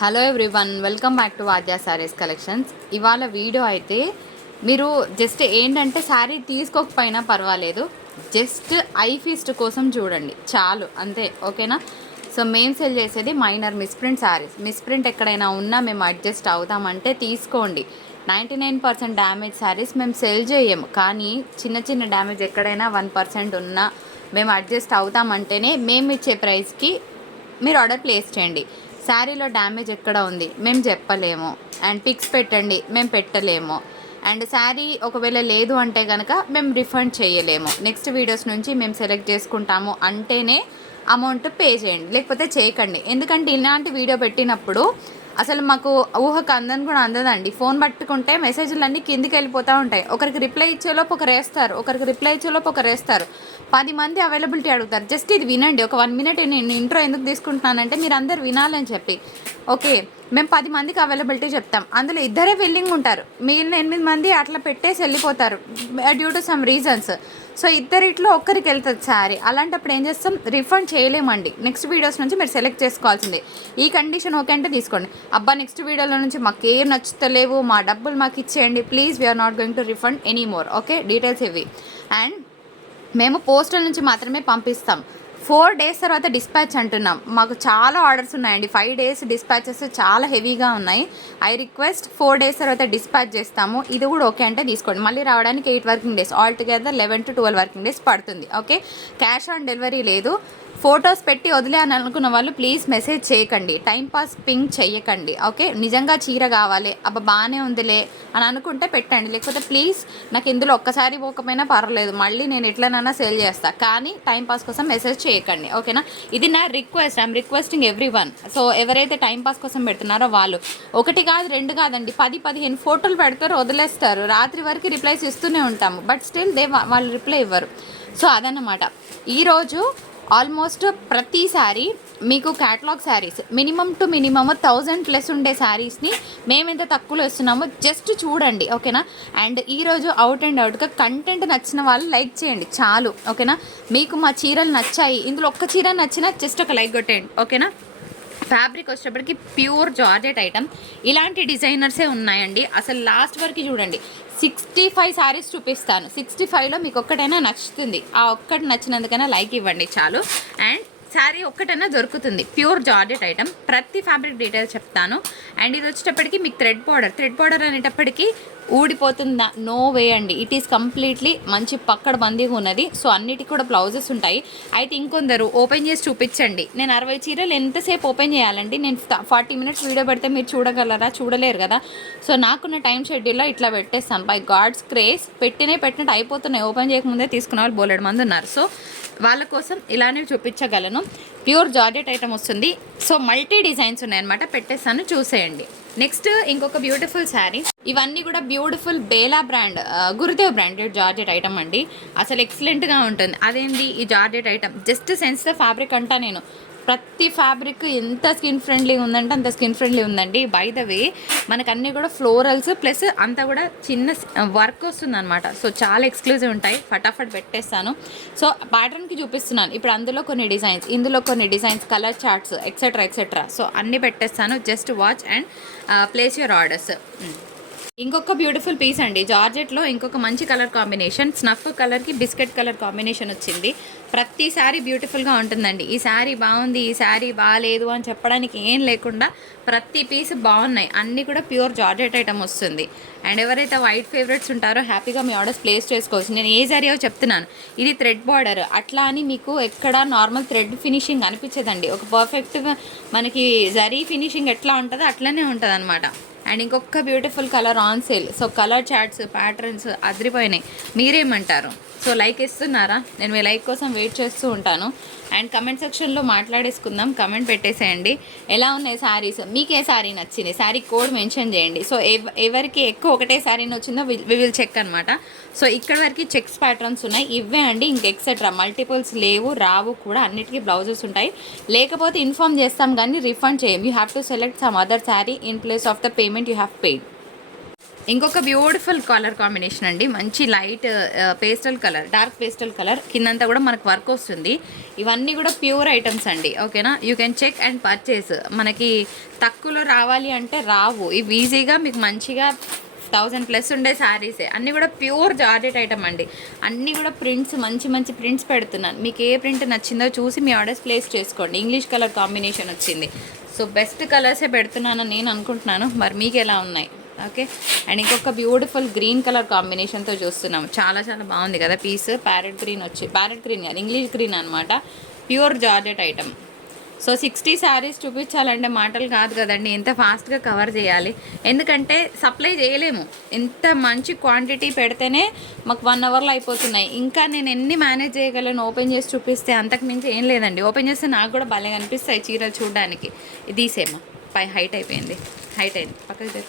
Hello everyone, welcome back to Vadya saris collections. ఇవాళ వీడియో అయితే మీరు జస్ట్ ఏంటంటే శారీ తీసుకోకపోయినా పర్వాలేదు, జస్ట్ ఐ ఫీస్ట్ కోసం చూడండి చాలు, అంతే. ఓకేనా? సో మేము సెల్ చేసేది మైనర్ మిస్ప్రింట్ శారీస్. మిస్ప్రింట్ ఎక్కడైనా ఉన్నా మేము అడ్జస్ట్ అవుతామంటే తీసుకోండి. 99% డ్యామేజ్ శారీస్ మేము సెల్ చేయము, కానీ చిన్న చిన్న డ్యామేజ్ ఎక్కడైనా 1% ఉన్నా మేము అడ్జస్ట్ అవుతామంటేనే మేము ఇచ్చే ప్రైస్కి మీరు ఆర్డర్ ప్లేస్ చేయండి. శారీలో డ్యామేజ్ ఎక్కడ ఉంది మేము చెప్పలేము, అండ్ పిక్స్ పెట్టండి మేము పెట్టలేము, అండ్ శారీ ఒకవేళ లేదు అంటే కనుక మేము రిఫండ్ చేయలేము. నెక్స్ట్ వీడియోస్ నుంచి మేము సెలెక్ట్ చేసుకుంటాము అంటేనే అమౌంట్ పే చేయండి, లేకపోతే చేయకండి. ఎందుకంటే ఇలాంటి వీడియో పెట్టినప్పుడు అసలు మాకు ఊహకు అందని కూడా అందదండి. ఫోన్ పట్టుకుంటే మెసేజ్లన్నీ కిందికి వెళ్ళిపోతూ ఉంటాయి. ఒకరికి రిప్లై ఇచ్చేలోపు ఒకరు వేస్తారు, ఒకరికి రిప్లై ఇచ్చేలోపు ఒకరు వేస్తారు. 10 మంది అవైలబిలిటీ అడుగుతారు. జస్ట్ ఇది వినండి, ఒక 1 మినిట్ నేను ఇంట్రో ఎందుకు తీసుకుంటున్నానంటే మీరు అందరు వినాలని చెప్పి. ఓకే, మేము 10 మందికి అవైలబిలిటీ చెప్తాం, అందులో ఇద్దరే విల్లింగ్ ఉంటారు, మిగిలిన 8 మంది అట్లా పెట్టేసి వెళ్ళిపోతారు due to some reasons. So ఇద్దరిట్లో ఒక్కరికి వెళ్తుంది శారీ. అలాంటప్పుడు ఏం చేస్తాం, రిఫండ్ చేయలేమండి. నెక్స్ట్ వీడియోస్ నుంచి మీరు సెలెక్ట్ చేసుకోవాల్సిందే. ఈ కండిషన్ ఓకే అంటే తీసుకోండి. అబ్బా నెక్స్ట్ వీడియోలో నుంచి మాకు ఏం నచ్చుతలేవు, మా డబ్బులు మాకు ఇచ్చేయండి please, we are not going to refund any more. Okay, details ఇవి. అండ్ మేము పోస్టల్ నుంచి మాత్రమే పంపిస్తాం. 4 days తర్వాత డిస్పాచ్ అంటున్నాం. మాకు చాలా ఆర్డర్స్ ఉన్నాయండి. 5 days డిస్పాచెస్ చాలా హెవీగా ఉన్నాయి. ఐ రిక్వెస్ట్ 4 days తర్వాత డిస్పాచ్ చేస్తాము. ఇది కూడా ఓకే అంటే తీసుకోండి. మళ్ళీ రావడానికి 8 working days, all together 11 to 12 working days పడుతుంది. ఓకే, క్యాష్ ఆన్ డెలివరీ లేదు. ఫొటోస్ పెట్టి వదిలే అని అనుకున్న వాళ్ళు ప్లీజ్ మెసేజ్ చేయకండి, టైంపాస్ పింక్ చేయకండి. ఓకే, నిజంగా చీర కావాలి అబ్బా బాగానే ఉందిలే అని అనుకుంటే పెట్టండి, లేకపోతే ప్లీజ్ నాకు ఇందులో ఒక్కసారి పోకపోయినా పర్వాలేదు, మళ్ళీ నేను ఎట్లనైనా సేల్ చేస్తాను, కానీ టైంపాస్ కోసం మెసేజ్ చేయకండి. ఓకేనా? ఇది నా request, I'm requesting every one. So ఎవరైతే టైంపాస్ కోసం పెడుతున్నారో వాళ్ళు 1 కాదు 2 కాదండి, 10-15 ఫోటోలు పెడతారు, వదిలేస్తారు. రాత్రి వరకు రిప్లైస్ ఇస్తూనే ఉంటాము, బట్ స్టిల్ వాళ్ళు రిప్లై ఇవ్వరు. సో అదన్నమాట. ఈరోజు ఆల్మోస్ట్ ప్రతిసారి మీకు catalogue saris minimum to minimum 1000+ ఉండే శారీస్ని మేము ఎంత తక్కువలో ఇస్తున్నామో జస్ట్ చూడండి. ఓకేనా? అండ్ ఈరోజు అవుట్ అండ్ అవుట్గా కంటెంట్ నచ్చిన వాళ్ళు లైక్ చేయండి చాలు. ఓకేనా? మీకు మా చీరలు నచ్చాయి, ఇందులో ఒక్క చీర నచ్చినా జస్ట్ ఒక లైక్ కొట్టేయండి. ఓకేనా? ఫ్యాబ్రిక్ వచ్చేటప్పటికి ప్యూర్ జార్జెట్ ఐటమ్. ఇలాంటి డిజైనర్సే ఉన్నాయండి. అసలు లాస్ట్ వరకు చూడండి. 65 శారీస్ చూపిస్తాను. 65లో మీకు ఒక్కటైనా నచ్చుతుంది. ఆ ఒక్కటి నచ్చినందుకైనా లైక్ ఇవ్వండి చాలు. అండ్ శారీ ఒక్కటైనా దొరుకుతుంది. Pure georgette item. ప్రతి ఫ్యాబ్రిక్ డీటెయిల్స్ చెప్తాను. అండ్ ఇది వచ్చేటప్పటికి మీకు థ్రెడ్ బార్డర్ అనేటప్పటికీ ఊడిపోతుందా? నో వే అండి, ఇట్ ఈస్ కంప్లీట్లీ మంచి పక్కడ బందీగా ఉన్నది. సో అన్నిటికి కూడా బ్లౌజెస్ ఉంటాయి. అయితే ఇంకొందరు ఓపెన్ చేసి చూపించండి. నేను 60 చీరలు ఎంతసేపు ఓపెన్ చేయాలండి? నేను 40 minutes వీడియో పెడితే మీరు చూడగలరా? చూడలేరు కదా. సో నాకున్న టైం షెడ్యూల్లో ఇట్లా పెట్టేస్తాను. బై గాడ్స్ క్రేజ్ పెట్టినట్టు అయిపోతున్నాయి. ఓపెన్ చేయకముందే తీసుకున్న వాళ్ళు బోలెడు మంది ఉన్నారు. సో వాళ్ళ కోసం ఇలానే చూపించగలను. ప్యూర్ జార్జెట్ ఐటమ్ వస్తుంది. సో మల్టీ డిజైన్స్ ఉన్నాయన్నమాట, పెట్టేస్తాను చూసేయండి. నెక్స్ట్ ఇంకొక బ్యూటిఫుల్ శారీ. ఇవన్నీ కూడా beautiful Bela brand, Gurudev branded georgette item అండి. అసలు ఎక్సలెంట్గా ఉంటుంది. అదేంటి ఈ georgette item, just sense the fabric అంటా నేను. ప్రతి ఫ్యాబ్రిక్ ఎంత స్కిన్ ఫ్రెండ్లీ ఉందంటే అంత స్కిన్ ఫ్రెండ్లీ ఉందండి. బై ద వే మనకు అన్నీ కూడా ఫ్లోరల్స్ ప్లస్ అంతా కూడా చిన్న వర్క్ వస్తుంది అనమాట. సో చాలా ఎక్స్క్లూజివ్ ఉంటాయి. ఫటాఫట్ పెట్టేస్తాను. సో ప్యాటర్న్కి చూపిస్తున్నాను ఇప్పుడు. అందులో కొన్ని డిజైన్స్, ఇందులో కొన్ని designs, colour charts etcetera. So అన్నీ పెట్టేస్తాను. Just watch and place your orders. ఇంకొక బ్యూటిఫుల్ పీస్ అండి జార్జెట్లో. ఇంకొక మంచి కలర్ కాంబినేషన్, స్నఫ్ కలర్కి బిస్కెట్ కలర్ కాంబినేషన్ వచ్చింది. ప్రతి శారీ బ్యూటిఫుల్గా ఉంటుందండి. ఈ శారీ బాగుంది, ఈ శారీ బాగాలేదు అని చెప్పడానికి ఏం లేకుండా ప్రతి పీస్ బాగున్నాయి. అన్నీ కూడా ప్యూర్ జార్జెట్ ఐటమ్ వస్తుంది. అండ్ ఎవరైతే వైట్ ఫేవరెట్స్ ఉంటారో హ్యాపీగా మీ ఆర్డర్స్ ప్లేస్ చేసుకోవచ్చు. నేను ఏ జరీయో చెప్తున్నాను. ఇది థ్రెడ్ బార్డర్, అట్లా అని మీకు ఎక్కడ నార్మల్ థ్రెడ్ ఫినిషింగ్ అనిపించదండి. ఒక పర్ఫెక్ట్గా మనకి జరీ ఫినిషింగ్ ఎట్లా ఉంటుందో అట్లనే ఉంటుంది అనమాట. అండ్ ఇంకొక beautiful colour on sale. So colour charts patterns అదిరిపోయినాయి. మీరేమంటారు? సో లైక్ ఇస్తున్నారా? నేను మీ లైక్ కోసం వెయిట్ చేస్తూ ఉంటాను. అండ్ కమెంట్ సెక్షన్లో మాట్లాడేసుకుందాం. కమెంట్ పెట్టేసేయండి ఎలా ఉన్నాయి శారీస్, మీకు ఏ శారీ నచ్చింది, శారీ కోడ్ మెన్షన్ చేయండి. సో ఎవరికి ఎక్కువ ఒకటే శారీ వచ్చిందో వి విల్ చెక్ అనమాట. సో ఇక్కడ వరకు చెక్స్ ప్యాటర్న్స్ ఉన్నాయి, ఇవే అండి. ఇంక ఎక్సెట్రా మల్టిపుల్స్ లేవు, రావు కూడా. అన్నిటికీ బ్లౌజెస్ ఉంటాయి. లేకపోతే ఇన్ఫార్మ్ చేస్తాం కానీ రిఫండ్ చేయం. You have to select some other sari in place of the payment you have paid. ఇంకొక బ్యూటిఫుల్ కలర్ కాంబినేషన్ అండి, మంచి light pastel colour, dark pastel colour, కిందంతా కూడా మనకు వర్క్ వస్తుంది. ఇవన్నీ కూడా ప్యూర్ ఐటమ్స్ అండి, ఓకేనా. You can check and purchase. మనకి తక్కువలో రావాలి అంటే రావు, ఇవి ఈజీగా మీకు మంచిగా 1000+ ఉండే శారీసే. అన్నీ కూడా ప్యూర్ జార్జెట్ ఐటమ్ అండి. అన్నీ కూడా ప్రింట్స్, మంచి మంచి ప్రింట్స్ పెడుతున్నాను. మీకు ఏ ప్రింట్ నచ్చిందో చూసి మీ ఆర్డర్స్ ప్లేస్ చేసుకోండి. ఇంగ్లీష్ కలర్ కాంబినేషన్ వచ్చింది, సో బెస్ట్ కలర్సే పెడుతున్నానని నేను అనుకుంటున్నాను. మరి మీకు ఎలా ఉన్నాయి? ఓకే. అండ్ ఇంకొక బ్యూటిఫుల్ గ్రీన్ కలర్ కాంబినేషన్తో చూస్తున్నాము. చాలా చాలా బాగుంది కదా పీస్. ప్యారెట్ గ్రీన్ వచ్చి, ప్యారెట్ గ్రీన్ కాదు, ఇంగ్లీష్ గ్రీన్ అనమాట. Pure georgette item. So 60 saris చూపించాలంటే మాటలు కాదు కదండి, ఎంత ఫాస్ట్గా కవర్ చేయాలి. ఎందుకంటే సప్లై చేయలేము, ఇంత మంచి క్వాంటిటీ పెడితేనే మాకు 1 అవర్లో అయిపోతున్నాయి. ఇంకా నేను ఎన్ని మేనేజ్ చేయగలను ఓపెన్ చేసి చూపిస్తే? అంతకు మించి ఏం లేదండి. ఓపెన్ చేస్తే నాకు కూడా భలే కనిపిస్తాయి చీరలు చూడడానికి. ఇది తీసేమా, పై హైట్ అయిపోయింది, హైట్ అయింది, పక్కకి.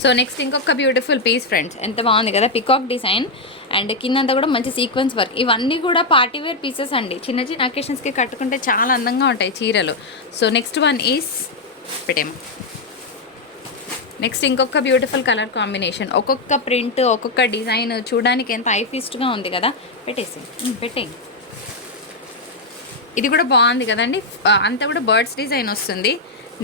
సో నెక్స్ట్ ఇంకొక బ్యూటిఫుల్ పీస్ ఫ్రెండ్స్, ఎంత బాగుంది కదా, పికాక్ డిజైన్ అండ్ కిందంతా కూడా మంచి సీక్వెన్స్ వర్క్. ఇవన్నీ కూడా పార్టీవేర్ పీసెస్ అండి, చిన్న చిన్న అకేషన్స్కి కట్టుకుంటే చాలా అందంగా ఉంటాయి చీరలు. సో నెక్స్ట్ వన్ ఈస్ పెట్టేమో. నెక్స్ట్ ఇంకొక బ్యూటిఫుల్ కలర్ కాంబినేషన్, ఒక్కొక్క ప్రింట్, ఒక్కొక్క డిజైన్ చూడడానికి ఎంత ఐఫీస్ట్గా ఉంది కదా. పెట్టేయి. ఇది కూడా బాగుంది కదండి, అంతా కూడా బర్డ్స్ డిజైన్ వస్తుంది.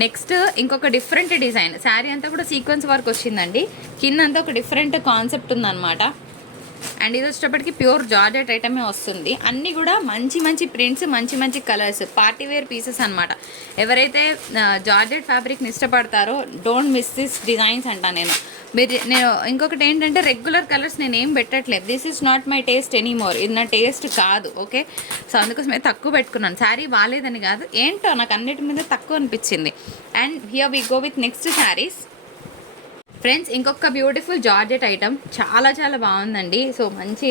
నెక్స్ట్ ఇంకొక డిఫరెంట్ డిజైన్, శారీ అంతా కూడా సీక్వెన్స్ వర్క్ వచ్చిందండి, కింద అంతా ఒక డిఫరెంట్ కాన్సెప్ట్ ఉందన్నమాట. అండ్ ఇది వచ్చేటప్పటికి ప్యూర్ జార్జెట్ ఐటమే వస్తుంది. అన్నీ కూడా మంచి మంచి ప్రింట్స్, మంచి మంచి కలర్స్, పార్టీవేర్ పీసెస్ అనమాట. ఎవరైతే జార్జెట్ ఫ్యాబ్రిక్ని ఇష్టపడతారో డోంట్ మిస్ దిస్ డిజైన్స్ అంటా నేను ఇంకొకటి ఏంటంటే, రెగ్యులర్ కలర్స్ నేను ఏం పెట్టట్లేదు. This is not my taste anymore, ఇది నా టేస్ట్ కాదు, ఓకే. సో అందుకోసమే తక్కువ పెట్టుకున్నాను. శారీ బాగాలేదని కాదు, ఏంటో నాకు అన్నిటి మీద తక్కువ అనిపించింది. And here we go with next saris friends. ఇంకొక బ్యూటిఫుల్ జార్జెట్ ఐటమ్, చాలా చాలా బాగుందండి. సో మంచి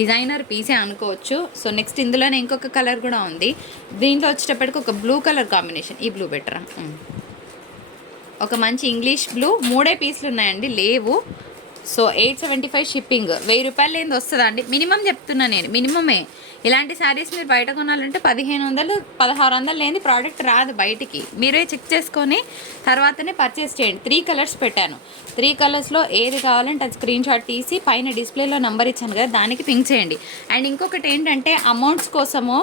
డిజైనర్ పీసే అనుకోవచ్చు. సో నెక్స్ట్ ఇందులోనే ఇంకొక కలర్ కూడా ఉంది. దీంట్లో వచ్చేటప్పటికి ఒక బ్లూ కలర్ కాంబినేషన్, ఈ బ్లూ బెటరా, ఒక మంచి ఇంగ్లీష్ బ్లూ. 3 పీసులు ఉన్నాయండి, లేవు. So 875 shipping. 1000 రూపాయలు లేని వస్తుందా అండి? మినిమం చెప్తున్నా నేను, మినిమమే. ఇలాంటి శారీస్ మీరు బయట కొనాలంటే 1500 1600 లేని ప్రోడక్ట్ రాదు బయటికి. మీరే చెక్ చేసుకొని తర్వాతనే పర్చేస్ చేయండి. 3 కలర్స్ పెట్టాను, 3 కలర్స్లో ఏది కావాలంటే అది స్క్రీన్ షాట్ తీసి పైన డిస్ప్లేలో నెంబర్ ఇచ్చాను కదా, దానికి పింక్ చేయండి. అండ్ ఇంకొకటి ఏంటంటే, అమౌంట్స్ కోసము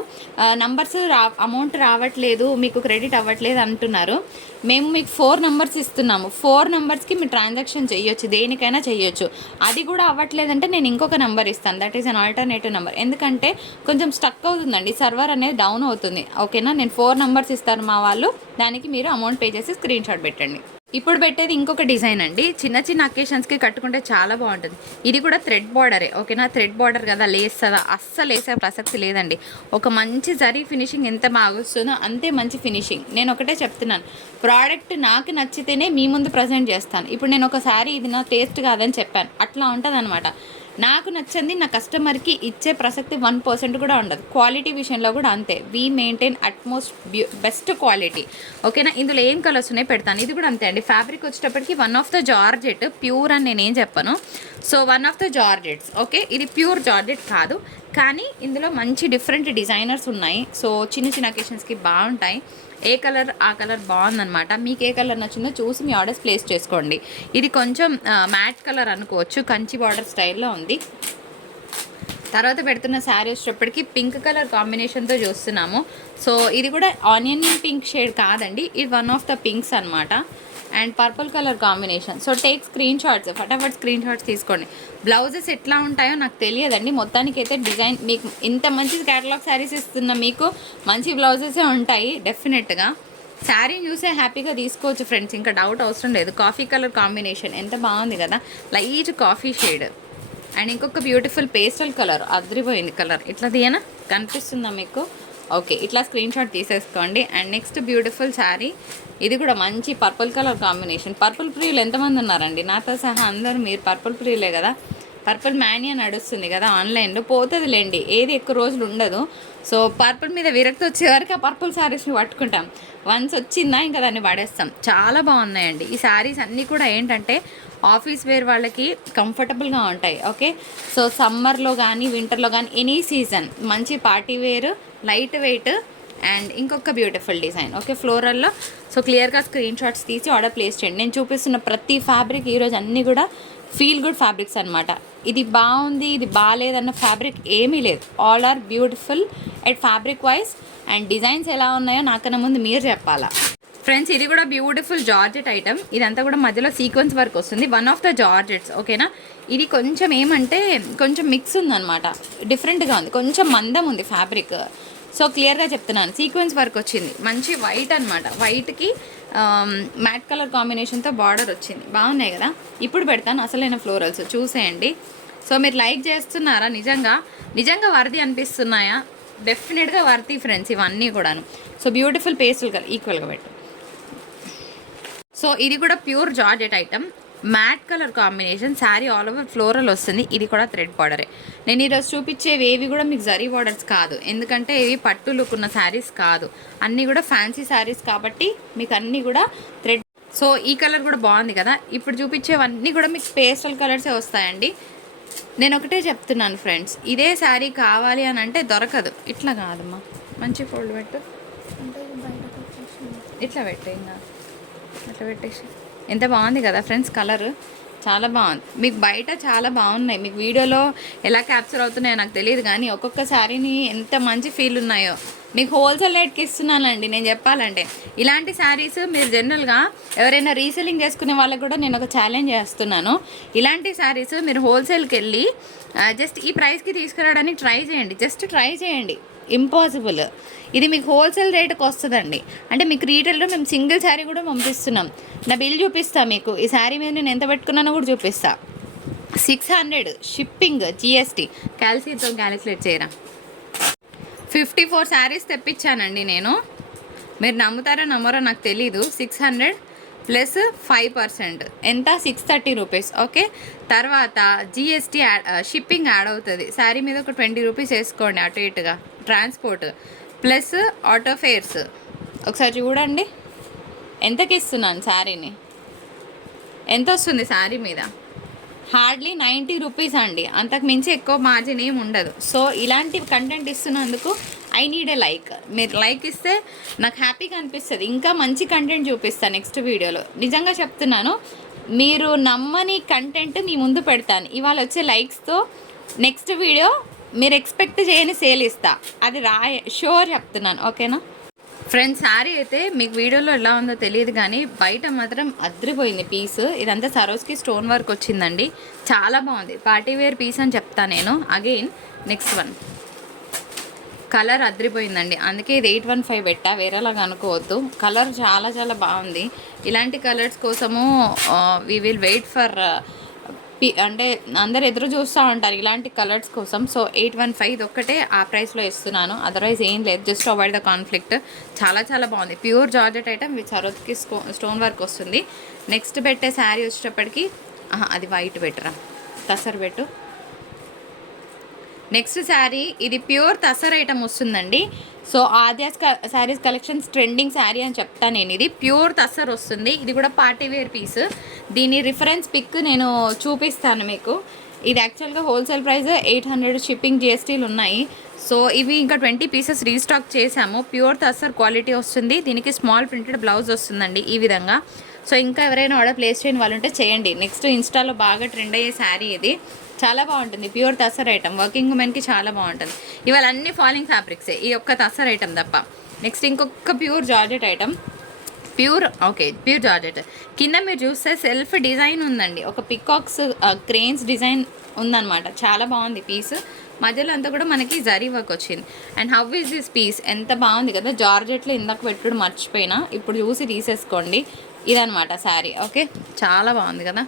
నంబర్స్ అమౌంట్ రావట్లేదు, మీకు క్రెడిట్ అవ్వట్లేదు అంటున్నారు. మేము మీకు 4 నెంబర్స్ ఇస్తున్నాము. 4 నెంబర్స్కి మీరు ట్రాన్సాక్షన్ చేయొచ్చు, దేనికైనా చేయొచ్చు. అది కూడా అవ్వట్లేదంటే నేను ఇంకొక నెంబర్ ఇస్తాను, that is an alternative number. ఎందుకంటే కొంచెం స్టక్ అవుతుందండి, సర్వర్ అనేది డౌన్ అవుతుంది, ఓకేనా. నేను 4 నెంబర్స్ ఇస్తాను మా వాళ్ళు, దానికి మీరు అమౌంట్ పే చేసి స్క్రీన్ షాట్ పెట్టండి. ఇప్పుడు పెట్టేది ఇంకొక డిజైన్ అండి, చిన్న చిన్న అకేషన్స్కి కట్టుకుంటే చాలా బాగుంటుంది. ఇది కూడా థ్రెడ్ బార్డరే, ఓకేనా. థ్రెడ్ బార్డర్ కదా, లేస్తుందా? అస్సలు వేసే ప్రసక్తి లేదండి. ఒక మంచి జరీ ఫినిషింగ్ ఎంత బాగా వస్తుందో అంతే మంచి ఫినిషింగ్. నేను ఒకటే చెప్తున్నాను, ప్రోడక్ట్ నాకు నచ్చితేనే మీ ముందు ప్రజెంట్ చేస్తాను. ఇప్పుడు నేను ఒకసారి ఇది నా టేస్ట్ కాదని చెప్పాను, అట్లా ఉంటుంది అనమాట. నాకు నచ్చింది నా కస్టమర్కి ఇచ్చే ప్రసక్తి 1% కూడా ఉండదు. క్వాలిటీ విషయంలో కూడా అంతే, we maintain utmost best quality, ఓకేనా. ఇందులో ఏం కలర్స్ ఉన్నాయి పెడతాను. ఇది కూడా అంతే అండి. ఫ్యాబ్రిక్ వచ్చేటప్పటికి one of the georgette, pure అని నేనేం చెప్పను. So one of the georgettes, okay. ఇది ప్యూర్ జార్జెట్ కాదు, కానీ ఇందులో మంచి డిఫరెంట్ డిజైనర్స్ ఉన్నాయి. సో చిన్న చిన్న అకేషన్స్కి బాగుంటాయి. ఏ కలర్ ఆ కలర్ బాగుందనమాట. మీకు ఏ కలర్ నచ్చిందో చూసి మీ ఆర్డర్స్ ప్లేస్ చేసుకోండి. ఇది కొంచెం మ్యాట్ కలర్ అనుకోవచ్చు, కంచి బార్డర్ స్టైల్లో ఉంది. తర్వాత పెడుతున్న శారీ వచ్చేటప్పటికి పింక్ కలర్ కాంబినేషన్తో చూస్తున్నాము. సో ఇది కూడా ఆనియన్ పింక్ షేడ్ కాదండి, ఇది వన్ ఆఫ్ ద పింక్స్ అనమాట. And purple colour combination. So take screen shots, ఫటాఫట్ స్క్రీన్ షాట్స్ తీసుకోండి. బ్లౌజెస్ ఎట్లా ఉంటాయో నాకు తెలియదండి, మొత్తానికి అయితే డిజైన్ మీకు ఇంత మంచి క్యాటలాగ్ శారీస్ ఇస్తున్న మీకు మంచి బ్లౌజెసే ఉంటాయి డెఫినెట్గా. శారీని చూసే హ్యాపీగా తీసుకోవచ్చు ఫ్రెండ్స్, ఇంకా డౌట్ అవసరం లేదు. కాఫీ కలర్ కాంబినేషన్ ఎంత బాగుంది కదా, లైట్ కాఫీ షేడ్. అండ్ ఇంకొక బ్యూటిఫుల్ పేస్టల్ కలర్, అదిరిపోయింది కలర్. ఇట్లా తీయనా, కనిపిస్తుందా మీకు? ఓకే, ఇట్లా స్క్రీన్ షాట్ తీసేసుకోండి. అండ్ నెక్స్ట్ బ్యూటిఫుల్ శారీ, ఇది కూడా మంచి పర్పుల్ కలర్ కాంబినేషన్. పర్పుల్ ప్రియులు ఎంతమంది ఉన్నారండి? నాతో సహా అందరూ మీరు పర్పుల్ ప్రియులే కదా. పర్పుల్ మ్యానియా నడుస్తుంది కదా ఆన్లైన్లో, పోతుంది లేండి, ఏది ఎక్కువ రోజులు ఉండదు. సో పర్పుల్ మీద విరక్తి వచ్చే వరకు ఆ పర్పుల్ శారీస్ని పట్టుకుంటాం. వన్స్ వచ్చిందా ఇంకా దాన్ని పడేస్తాం. చాలా బాగున్నాయండి ఈ శారీస్ అన్నీ కూడా. ఏంటంటే ఆఫీస్ వేర్ వాళ్ళకి కంఫర్టబుల్గా ఉంటాయి, ఓకే. సో సమ్మర్లో కానీ వింటర్లో కానీ ఎనీ సీజన్ మంచి party wear, light weight. And ఇంకొక బ్యూటిఫుల్ డిజైన్, ఓకే. ఫ్లోరల్లో సో క్లియర్గా స్క్రీన్ షాట్స్ తీసి ఆర్డర్ ప్లేస్ చేయండి. నేను చూపిస్తున్న ప్రతి ఫ్యాబ్రిక్ ఈరోజు అన్నీ కూడా ఫీల్ గుడ్ ఫ్యాబ్రిక్స్ అనమాట. ఇది బాగుంది ఇది బాగాలేదన్న ఫ్యాబ్రిక్ ఏమీ లేదు. All are beautiful at fabric wise. And designs ఎలా ఉన్నాయో నాకన్నా ముందు మీరు చెప్పాలా. ఫ్రెండ్స్ ఇది కూడా బ్యూటిఫుల్ జార్జెట్ ఐటమ్. ఇదంతా కూడా మధ్యలో సీక్వెన్స్ వర్క్ వస్తుంది. వన్ ఆఫ్ ద జార్జెట్స్ ఓకేనా. ఇది కొంచెం ఏమంటే కొంచెం మిక్స్ ఉందన్నమాట, డిఫరెంట్గా ఉంది, కొంచెం మందం ఉంది ఫ్యాబ్రిక్. సో క్లియర్గా చెప్తున్నాను, సీక్వెన్స్ వర్క్ వచ్చింది, మంచి వైట్ అనమాట. వైట్కి మ్యాట్ కలర్ కాంబినేషన్తో బార్డర్ వచ్చింది. బాగున్నాయి కదా. ఇప్పుడు పెడతాను అసలైన ఫ్లోరల్స్ చూసేయండి. సో మీరు లైక్ చేస్తున్నారా? నిజంగా వర్ది అనిపిస్తున్నాయా? డెఫినెట్గా వర్తి ఫ్రెండ్స్ ఇవన్నీ కూడాను. సో బ్యూటిఫుల్ పేస్టల్ కలర్ ఈక్వల్గా పెట్టు. సో ఇది కూడా pure georgette item, mat colour combination, sari all over floral వస్తుంది. ఇది కూడా థ్రెడ్ బార్డరే. నేను ఈరోజు చూపించేవి ఏవి కూడా మీకు జరీ బార్డర్స్ కాదు, ఎందుకంటే ఇవి పట్టు లుక్ ఉన్న శారీస్ కాదు, అన్నీ కూడా ఫ్యాన్సీ శారీస్ కాబట్టి మీకు అన్నీ కూడా థ్రెడ్. సో ఈ కలర్ కూడా బాగుంది కదా. ఇప్పుడు చూపించేవన్నీ కూడా మీకు పేస్టల్ కలర్సే వస్తాయండి. నేను ఒకటే చెప్తున్నాను ఫ్రెండ్స్, ఇదే శారీ కావాలి అని అంటే దొరకదు. ఇట్లా కాదమ్మా, మంచి ఫోల్డ్ పెట్టు, ఇట్లా పెట్టే ఇంకా అట్లా పెట్టేసి. ఎంత బాగుంది కదా ఫ్రెండ్స్, కలర్ చాలా బాగుంది. మీకు బయట చాలా బాగున్నాయి, మీకు వీడియోలో ఎలా క్యాప్చర్ అవుతున్నాయో నాకు తెలియదు, కానీ ఒక్కొక్క శారీని ఎంత మంచి ఫీల్ ఉన్నాయో. మీకు హోల్సేల్ రేట్కి ఇస్తున్నానండి నేను చెప్పాలంటే. ఇలాంటి శారీస్ మీరు జనరల్గా ఎవరైనా రీసెల్లింగ్ చేసుకునే వాళ్ళకి కూడా నేను ఒక ఛాలెంజ్ చేస్తున్నాను. ఇలాంటి శారీస్ మీరు హోల్సేల్కి వెళ్ళి జస్ట్ ఈ ప్రైస్కి తీసుకురావడానికి ట్రై చేయండి, జస్ట్ ట్రై చేయండి. ఇంపాసిబుల్. ఇది మీకు హోల్సేల్ రేటుకి వస్తుందండి. అంటే మీకు రీటైల్లో మేము సింగిల్ శారీ కూడా పంపిస్తున్నాం. నా బిల్ చూపిస్తాను మీకు. ఈ శారీ మీద నేను ఎంత పెట్టుకున్నానో కూడా చూపిస్తా. 600 షిప్పింగ్ GST క్యాల్సితో క్యాలిక్యులేట్ చేయరా. 54 శారీస్ తెప్పించానండి నేను. మీరు నమ్ముతారో నమ్మరో నాకు తెలీదు. 600 ప్లస్ 5% ఎంత? 630 రూపీస్. ఓకే, తర్వాత GST షిప్పింగ్ యాడ్ అవుతుంది. శారీ మీద ఒక 20 రూపీస్ వేసుకోండి అటు ఇటుగా ట్రాన్స్పోర్ట్ ప్లస్ ఆటో ఫేర్స్. ఒకసారి చూడండి ఎంతకి ఇస్తున్నాను శారీని. ఎంత వస్తుంది శారీ మీద? హార్డ్లీ 90 రూపీస్ అండి, అంతకు మించి ఎక్కువ మార్జిన్ ఏమి ఉండదు. సో ఇలాంటి కంటెంట్ ఇస్తున్నందుకు ఐ నీడ్ ఏ లైక్. మీరు లైక్ ఇస్తే నాకు హ్యాపీగా అనిపిస్తుంది, ఇంకా మంచి కంటెంట్ చూపిస్తాను నెక్స్ట్ వీడియోలో. నిజంగా చెప్తున్నాను, మీరు నమ్మని కంటెంట్ మీ ముందు పెడతాను. ఇవాళ వచ్చే లైక్స్తో నెక్స్ట్ వీడియో మీరు ఎక్స్పెక్ట్ చేయని సేల్ ఇస్తా, అది షూర్ చెప్తున్నాను. ఓకేనా ఫ్రెండ్స్, శారీ అయితే మీకు వీడియోలో ఎలా ఉందో తెలియదు, కానీ బయట మాత్రం అద్రిపోయింది పీస్. ఇదంతా సరోస్కి స్టోన్ వర్క్ వచ్చిందండి, చాలా బాగుంది. పార్టీవేర్ పీస్ అని చెప్తాను నేను. అగైన్ నెక్స్ట్ వన్ కలర్ అద్రిపోయిందండి, అందుకే ఇది 815 పెట్టా, వేరేలాగా అనుకోవద్దు. కలర్ చాలా చాలా బాగుంది. ఇలాంటి కలర్స్ కోసము వీ విల్ వెయిట్ ఫర్ అంటే అందరు ఎదురు చూస్తూ ఉంటారు ఇలాంటి కలర్స్ కోసం. సో 815 ఇది ఒక్కటే ఆ ప్రైస్లో ఇస్తున్నాను, అదర్వైజ్ ఏం లేదు, జస్ట్ అవాయిడ్ ద కాన్ఫ్లిక్ట్. చాలా చాలా బాగుంది. ప్యూర్ జార్జెట్ ఐటమ్ విత్ సరోజ్కి స్టోన్ వర్క్ వస్తుంది. నెక్స్ట్ పెట్టే శారీ వచ్చేటప్పటికి అది వైట్ బెటరా, తసర్ పెట్టు. నెక్స్ట్ శారీ ఇది ప్యూర్ తసర్ ఐటమ్ వస్తుందండి. So Aadya's saris collections trending sari అని చెప్తాను నేను. ఇది ప్యూర్ తసర్ వస్తుంది. ఇది కూడా పార్టీవేర్ పీస్. దీని రిఫరెన్స్ పిక్ నేను చూపిస్తాను మీకు. ఇది యాక్చువల్గా హోల్సేల్ ప్రైస్ 800, షిప్పింగ్ GSTలు ఉన్నాయి. సో ఇవి ఇంకా 20 పీసెస్ రీస్టాక్ చేసాము. ప్యూర్ తసర్ క్వాలిటీ వస్తుంది. దీనికి స్మాల్ ప్రింటెడ్ బ్లౌజ్ వస్తుందండి ఈ విధంగా. సో ఇంకా ఎవరైనా ఆర్డర్ ప్లేస్ చేయని వాళ్ళు ఉంటే చేయండి. నెక్స్ట్ ఇన్స్టాలో బాగా ట్రెండ్ అయ్యే శారీ ఇది, చాలా బాగుంటుంది. ప్యూర్ తసర్ ఐటమ్, వర్కింగ్ ఉమెన్కి చాలా బాగుంటుంది. ఇవాళ అన్ని ఫాలింగ్ ఫ్యాబ్రిక్సే, ఈ ఒక్క తసర్ ఐటమ్ తప్ప. నెక్స్ట్ ఇంకొక pure georgette item, pure georgette. కింద మీరు చూస్తే సెల్ఫ్ డిజైన్ ఉందండి, ఒక పికాక్స్ క్రేన్స్ డిజైన్ ఉందన్నమాట. చాలా బాగుంది పీస్. మధ్యలో అంతా కూడా మనకి జరీ వర్క్ వచ్చింది. And how is this piece? ఎంత బాగుంది కదా. జార్జెట్లో ఇందాక పెట్టుడు మర్చిపోయినా, ఇప్పుడు చూసి తీసేసుకోండి. ఇదనమాట శారీ. ఓకే, చాలా బాగుంది కదా.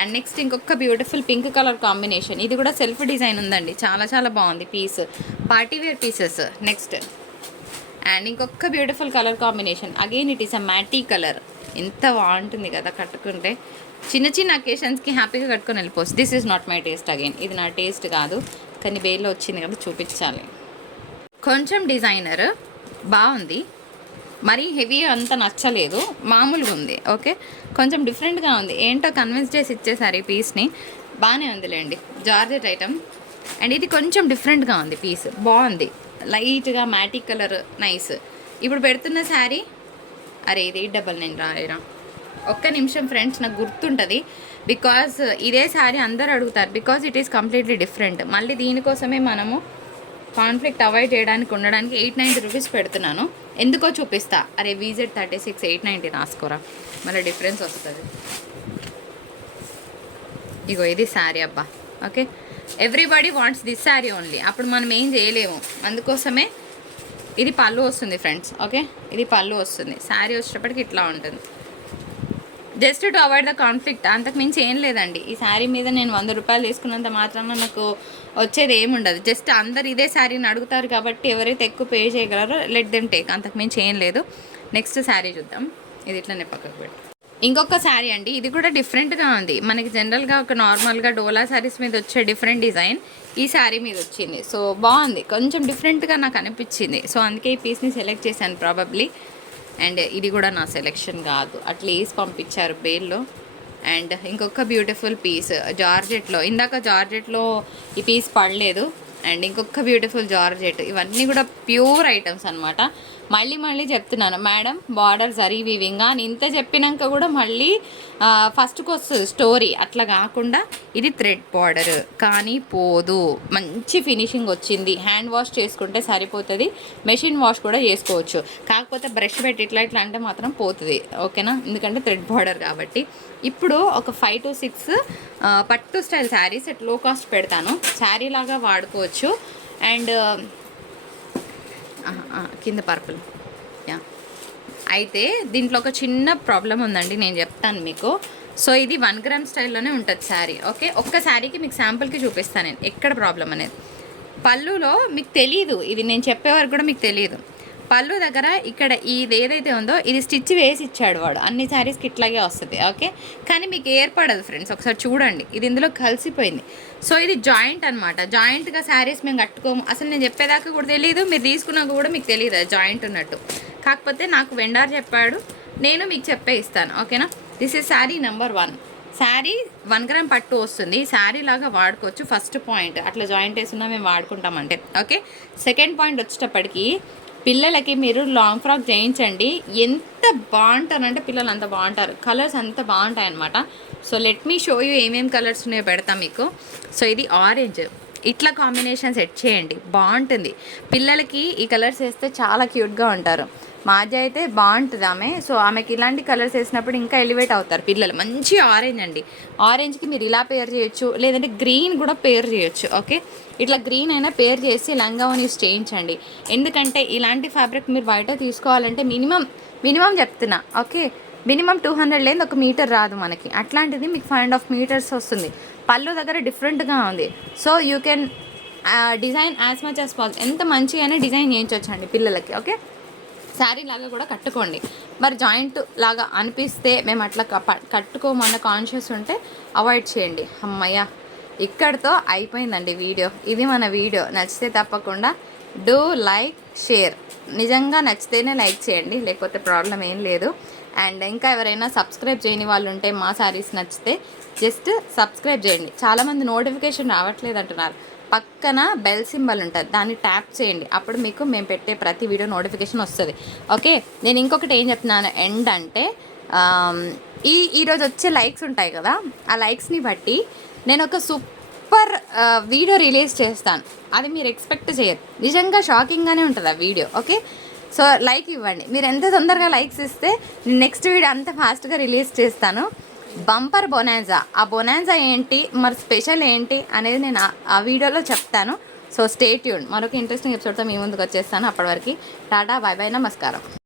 అండ్ నెక్స్ట్ ఇంకొక బ్యూటిఫుల్ పింక్ కలర్ కాంబినేషన్. ఇది కూడా సెల్ఫ్ డిజైన్ ఉందండి, చాలా చాలా బాగుంది piece. Party wear pieces. Next and ఇంకొక beautiful colour combination. Again it is a matty colour. ఎంత బాగుంటుంది కదా కట్టుకుంటే. చిన్న చిన్న అకేషన్స్కి హ్యాపీగా కట్టుకొని వెళ్ళిపోవచ్చు. This is not my taste. Again ఇది నా టేస్ట్ కాదు, కానీ బేల్లో వచ్చింది కదా చూపించాలి. కొంచెం డిజైనర్ బాగుంది, మరీ హెవీ అంత నచ్చలేదు, మామూలుగా ఉంది. ఓకే, కొంచెం డిఫరెంట్గా ఉంది. ఏంటో కన్విన్స్ చేసి ఇచ్చేసారు ఈ పీస్ని. బాగానే ఉందిలేండి, జార్జెట్ ఐటమ్. అండ్ ఇది కొంచెం డిఫరెంట్గా ఉంది పీస్, బాగుంది. లైట్గా మ్యాటిక్ కలర్, నైస్. ఇప్పుడు పెడుతున్న శారీ అరే ఇది 899 రాలేరా, ఒక్క నిమిషం ఫ్రెండ్స్, నాకు గుర్తుంటుంది. బికాజ్ ఇదే శారీ అందరు అడుగుతారు, because it is completely different. మళ్ళీ దీనికోసమే మనము కాన్ఫ్లిక్ట్ అవాయిడ్ చేయడానికి ఉండడానికి 890 రూపీస్ పెడుతున్నాను. ఎందుకో చూపిస్తా. అరే VZ36 890 రాసుకోరా, మళ్ళీ డిఫరెన్స్ వస్తుంది. ఇగో ఇది శారీ అబ్బా. Okay, everybody wants this sari only. అప్పుడు మనం ఏం చేయలేము, అందుకోసమే ఇది పళ్ళు వస్తుంది ఫ్రెండ్స్. ఓకే, ఇది పళ్ళు వస్తుంది. శారీ వచ్చేటప్పటికి ఇట్లా ఉంటుంది. Just to avoid the conflict, అంతకు మించి ఏం లేదండి. ఈ శారీ మీద నేను 100 రూపాయలు తీసుకున్నంత మాత్రాన నాకు వచ్చేది ఏముండదు. జస్ట్ అందరు ఇదే శారీని అడుగుతారు కాబట్టి ఎవరైతే ఎక్కువ పే చేయగలరో లెట్ దెమ్ టేక్, అంతకు మించి ఏం లేదు. నెక్స్ట్ శారీ చూద్దాం. ఇది ఇట్లనే పక్కకు పెట్టి ఇంకొక శారీ అండి. ఇది కూడా డిఫరెంట్గా ఉంది. మనకి జనరల్గా ఒక నార్మల్గా డోలా శారీస్ మీద వచ్చే డిఫరెంట్ డిజైన్ ఈ శారీ మీద వచ్చింది. సో బాగుంది, కొంచెం డిఫరెంట్గా నాకు అనిపించింది. సో అందుకే ఈ పీస్ని సెలెక్ట్ చేశాను ప్రాబబ్లీ. అండ్ ఇది కూడా నా సెలెక్షన్ కాదు, అట్లా వేసి పంపించారు బేల్లో. అండ్ ఇంకొక బ్యూటిఫుల్ పీస్ జార్జెట్లో, ఇందాక జార్జెట్లో ఈ పీస్ పడలేదు. అండ్ ఇంకొక బ్యూటిఫుల్ జార్జెట్. ఇవన్నీ కూడా ప్యూర్ ఐటమ్స్ అనమాట. మళ్ళీ చెప్తున్నాను మేడం, బార్డర్ జరీ వీవింగ్ అని ఇంత చెప్పినాక కూడా మళ్ళీ ఫస్ట్కి వస్తుంది స్టోరీ. అట్లా కాకుండా ఇది థ్రెడ్ బార్డర్ కానీ పోదు, మంచి ఫినిషింగ్ వచ్చింది. హ్యాండ్ వాష్ చేసుకుంటే సరిపోతుంది, మెషిన్ వాష్ కూడా చేసుకోవచ్చు. కాకపోతే బ్రష్ పెట్టి ఇట్లా అంటే మాత్రం పోతుంది. ఓకేనా, ఎందుకంటే థ్రెడ్ బార్డర్ కాబట్టి. ఇప్పుడు ఒక 5 to 6 పట్టు స్టైల్ శారీస్ అట్ లో కాస్ట్ పెడతాను. శారీ లాగా వాడుకోవచ్చు. అండ్ కింద పర్పుల్ యా. అయితే దీంట్లో ఒక చిన్న ప్రాబ్లం ఉందండి, నేను చెప్తాను మీకు. సో ఇది 1 గ్రామ్ స్టైల్లోనే ఉంటుంది శారీ. ఓకే, ఒక్క శారీకి మీకు శాంపుల్కి చూపిస్తాను నేను ఎక్కడ ప్రాబ్లం అనేది. పళ్ళులో మీకు తెలీదు, ఇది నేను చెప్పే వరకు కూడా మీకు తెలియదు. పళ్ళు దగ్గర ఇక్కడ ఇది ఏదైతే ఉందో ఇది స్టిచ్ వేసి ఇచ్చాడు వాడు. అన్ని శారీస్కి ఇట్లాగే వస్తుంది. ఓకే, కానీ మీకు ఏర్పడదు ఫ్రెండ్స్, ఒకసారి చూడండి. ఇది ఇందులో కలిసిపోయింది. సో ఇది జాయింట్ అనమాట. జాయింట్గా శారీస్ మేము కట్టుకోము. అసలు నేను చెప్పేదాకా కూడా తెలియదు, మీరు తీసుకున్నాక కూడా మీకు తెలియదు అది జాయింట్ ఉన్నట్టు. కాకపోతే నాకు వెండార్ చెప్పాడు, నేను మీకు చెప్పే ఇస్తాను. ఓకేనా, this is sari number 1. Sari 1 gram పట్టు వస్తుంది. శారీ లాగా వాడుకోవచ్చు. ఫస్ట్ పాయింట్, అట్లా జాయింట్ వేసుకున్నా మేము వాడుకుంటామంటే. ఓకే, సెకండ్ పాయింట్ వచ్చేటప్పటికి పిల్లలకి మీరు లాంగ్ ఫ్రాక్ చేయించండి, ఎంత బాగుంటారంటే పిల్లలు అంత బాగుంటారు. కలర్స్ అంత బాగుంటాయి అన్నమాట. So let me show you ఏమేమి కలర్స్ ఉన్నాయో పెడతాం మీకు. సో ఇది ఆరెంజ్, ఇట్లా కాంబినేషన్ సెట్ చేయండి, బాగుంటుంది. పిల్లలకి ఈ కలర్స్ వేస్తే చాలా క్యూట్గా ఉంటారు. మాజీ అయితే బాగుంటుంది ఆమె. సో ఆమెకి ఇలాంటి కలర్స్ వేసినప్పుడు ఇంకా ఎలివేట్ అవుతారు పిల్లలు. మంచి ఆరెంజ్ అండి. ఆరెంజ్కి మీరు ఇలా పేర్ చేయొచ్చు, లేదంటే గ్రీన్ కూడా పేర్ చేయొచ్చు. ఓకే, ఇట్లా గ్రీన్ అయినా పేర్ చేసి లంగావోని చేయించండి. ఎందుకంటే ఇలాంటి ఫ్యాబ్రిక్ మీరు బయట తీసుకోవాలంటే మినిమం చెప్తున్నా. ఓకే, మినిమం 200 లేని 1 మీటర్ రాదు మనకి. అట్లాంటిది మీకు 5.5 మీటర్స్ వస్తుంది. పళ్ళు దగ్గర డిఫరెంట్గా ఉంది. So you can design as much as possible. ఎంత మంచిగానే డిజైన్ చేయించవచ్చండి పిల్లలకి. ఓకే, శారీ లాగా కూడా కట్టుకోండి. మరి జాయింట్ లాగా అనిపిస్తే మేము అట్లా కట్టుకోమన్న కాన్షియస్ ఉంటే అవాయిడ్ చేయండి. అమ్మయ్య, ఇక్కడితో అయిపోయిందండి వీడియో. ఇది మన వీడియో. నచ్చితే తప్పకుండా డూ లైక్ షేర్. నిజంగా నచ్చితేనే లైక్ చేయండి, లేకపోతే ప్రాబ్లం ఏం లేదు. అండ్ ఇంకా ఎవరైనా సబ్స్క్రైబ్ చేయని వాళ్ళు ఉంటే మా శారీస్ నచ్చితే జస్ట్ సబ్స్క్రైబ్ చేయండి. చాలామంది నోటిఫికేషన్ రావట్లేదు అంటున్నారు. పక్కన బెల్ సింబల్ ఉంటుంది, దాన్ని ట్యాప్ చేయండి. అప్పుడు మీకు మేము పెట్టే ప్రతి వీడియో నోటిఫికేషన్ వస్తుంది. ఓకే, నేను ఇంకొకటి ఏం చెప్తున్నాను ఎండ్ అంటే, ఈరోజు వచ్చే లైక్స్ ఉంటాయి కదా, ఆ లైక్స్ని బట్టి నేను ఒక సూపర్ వీడియో రిలీజ్ చేస్తాను. అది మీరు ఎక్స్పెక్ట్ చేయరు, నిజంగా షాకింగ్గానే ఉంటుంది ఆ వీడియో. ఓకే, సో లైక్ ఇవ్వండి. మీరు ఎంత తొందరగా లైక్స్ ఇస్తే నెక్స్ట్ వీడియో అంత ఫాస్ట్గా రిలీజ్ చేస్తాను. బంపర్ బొనాన్జా, ఆ బొనాన్జా ఏంటి, మరి స్పెషల్ ఏంటి అనేది నేను ఆ వీడియోలో చెప్తాను. So stay tune. మరొక ఇంట్రెస్టింగ్ ఎపిసోడ్తో మీ ముందుకు వచ్చేస్తాను. అప్పటి వరకు టాటా, బాయ్ బాయ్, నమస్కారం.